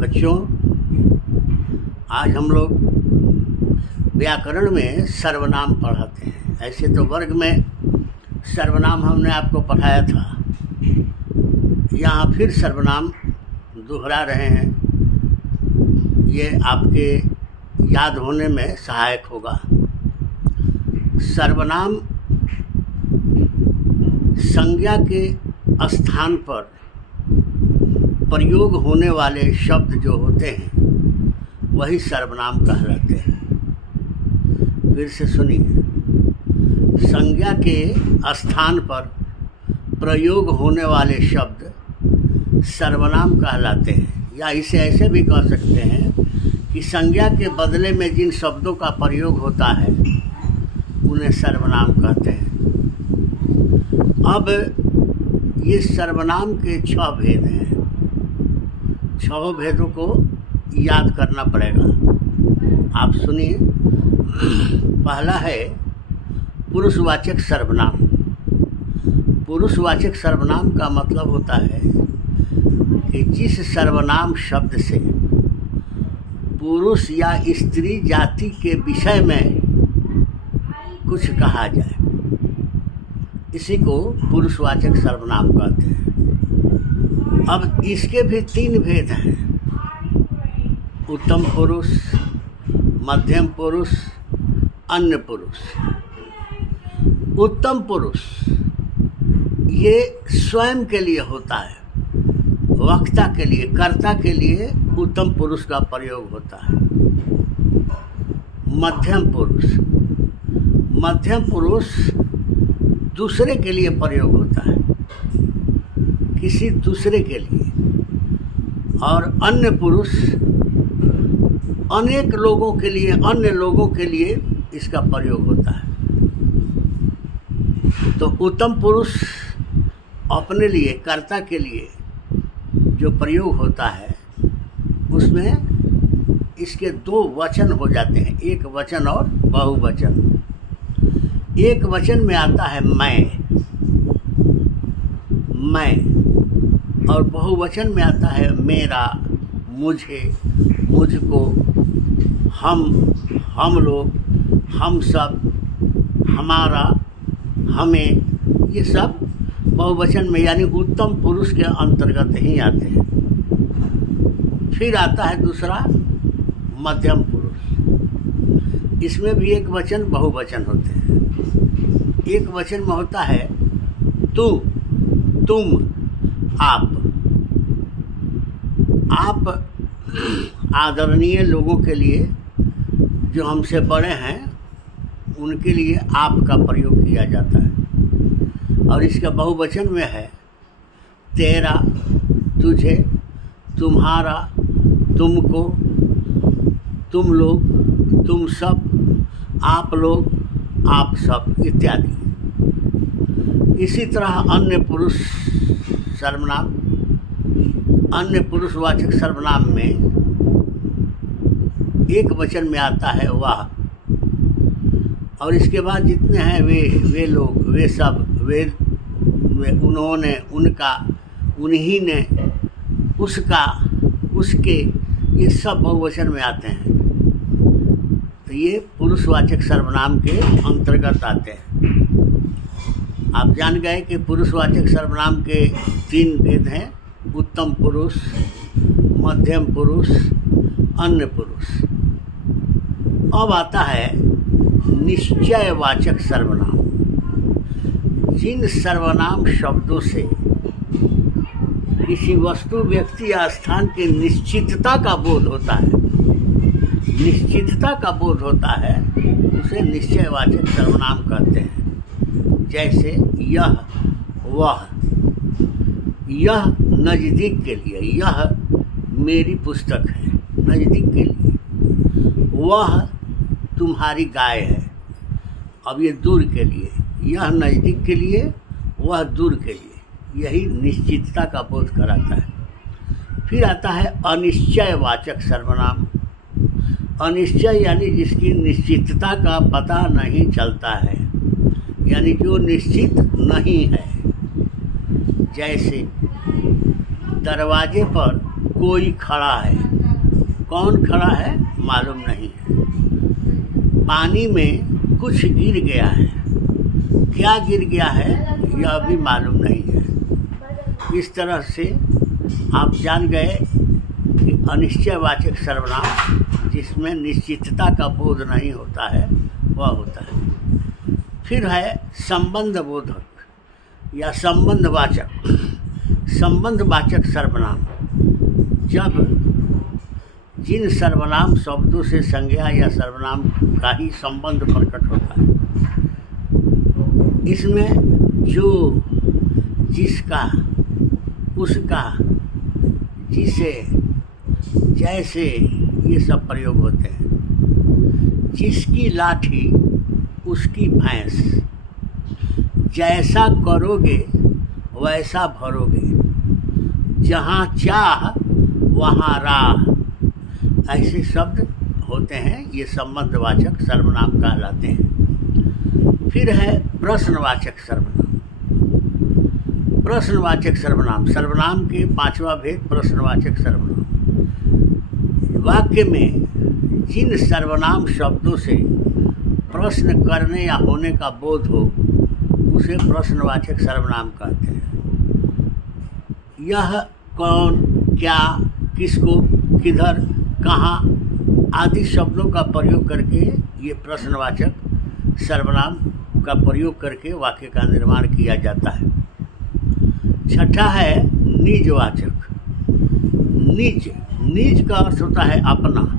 बच्चों, आज हम लोग व्याकरण में सर्वनाम पढ़ाते हैं। ऐसे तो वर्ग में सर्वनाम हमने आपको पढ़ाया था, यहाँ फिर सर्वनाम दोहरा रहे हैं। ये आपके याद होने में सहायक होगा। सर्वनाम संज्ञा के स्थान पर प्रयोग होने वाले शब्द जो होते हैं वही सर्वनाम कहलाते हैं। फिर से सुनिए, संज्ञा के स्थान पर प्रयोग होने वाले शब्द सर्वनाम कहलाते हैं। या इसे ऐसे भी कह सकते हैं कि संज्ञा के बदले में जिन शब्दों का प्रयोग होता है उन्हें सर्वनाम कहते हैं। अब ये सर्वनाम के 6 भेद हैं। 6 भेदों को याद करना पड़ेगा। आप सुनिए। पहला है पुरुषवाचक सर्वनाम। पुरुषवाचक सर्वनाम का मतलब होता है कि जिस सर्वनाम शब्द से पुरुष या स्त्री जाति के विषय में कुछ कहा जाए, इसी को पुरुषवाचक सर्वनाम कहते हैं। अब इसके भी 3 भेद हैं: उत्तम पुरुष, मध्यम पुरुष, अन्य पुरुष। उत्तम पुरुष ये स्वयं के लिए होता है, वक्ता के लिए, कर्ता के लिए उत्तम पुरुष का प्रयोग होता है। मध्यम पुरुष दूसरे के लिए प्रयोग होता है, किसी दूसरे के लिए। और अन्य पुरुष अनेक लोगों के लिए, अन्य लोगों के लिए इसका प्रयोग होता है। तो उत्तम पुरुष अपने लिए, कर्ता के लिए जो प्रयोग होता है उसमें इसके 2 वचन हो जाते हैं, एक वचन और बहुवचन। एक वचन में आता है मैं, और बहुवचन में आता है मेरा, मुझे, मुझको, हम लोग, हम सब, हमारा, हमें। ये सब बहुवचन में यानी उत्तम पुरुष के अंतर्गत ही आते हैं। फिर आता है दूसरा मध्यम पुरुष। इसमें भी एक वचन, बहुवचन होते हैं। एक वचन में होता है तू, तुम, आप आदरणीय लोगों के लिए, जो हमसे बड़े हैं, उनके लिए आप का प्रयोग किया जाता है। और इसका बहुवचन में है तेरा, तुझे, तुम्हारा, तुमको, तुम लोग, तुम सब, आप लोग, आप सब इत्यादि। इसी तरह अन्य पुरुष सर्वनाम, अन्य पुरुषवाचक सर्वनाम में एक वचन में आता है वह। और इसके बाद जितने हैं वे लोग, वे सब, वे उन्होंने, उनका, उन्हीं ने, उसका, उसके, ये सब बहुवचन में आते हैं। तो ये पुरुषवाचक सर्वनाम के अंतर्गत आते हैं। आप जान गए कि पुरुषवाचक सर्वनाम के 3 भेद हैं: उत्तम पुरुष, मध्यम पुरुष, अन्य पुरुष। अब आता है निश्चयवाचक सर्वनाम। जिन सर्वनाम शब्दों से किसी वस्तु, व्यक्ति या स्थान के निश्चितता का बोध होता है, उसे निश्चयवाचक सर्वनाम कहते हैं। जैसे यह, वह। यह नज़दीक के लिए, यह मेरी पुस्तक है, नज़दीक के लिए। वह तुम्हारी गाय है, अब ये दूर के लिए। यह नज़दीक के लिए, वह दूर के लिए। यही निश्चितता का बोध कराता है। फिर आता है अनिश्चयवाचक सर्वनाम। अनिश्चय यानी जिसकी निश्चितता का पता नहीं चलता है, यानी जो निश्चित नहीं है। जैसे दरवाजे पर कोई खड़ा है, कौन खड़ा है मालूम नहीं है। पानी में कुछ गिर गया है, क्या गिर गया है यह भी मालूम नहीं है। इस तरह से आप जान गए कि अनिश्चयवाचक सर्वनाम जिसमें निश्चितता का बोध नहीं होता है वह होता है। फिर है संबंध बोधक या संबंधवाचक। संबंधवाचक सर्वनाम, जब जिन सर्वनाम शब्दों से संज्ञा या सर्वनाम का ही संबंध प्रकट होता है, इसमें जो, जिसका, उसका, जिसे, जैसे ये सब प्रयोग होते हैं। जिसकी लाठी उसकी भैंस, जैसा करोगे वैसा भरोगे, जहाँ चाह वहाँ राह, ऐसे शब्द होते हैं, ये संबंधवाचक सर्वनाम कहलाते हैं। फिर है प्रश्नवाचक सर्वनाम। प्रश्नवाचक सर्वनाम, सर्वनाम के पांचवा भेद प्रश्नवाचक सर्वनाम। वाक्य में जिन सर्वनाम शब्दों से प्रश्न करने या होने का बोध हो उसे प्रश्नवाचक सर्वनाम कहते हैं। यह कौन, क्या, किसको, किधर, कहाँ आदि शब्दों का प्रयोग करके ये प्रश्नवाचक सर्वनाम का प्रयोग करके वाक्य का निर्माण किया जाता है। छठा है निजवाचक। निज, निज का अर्थ होता है अपना।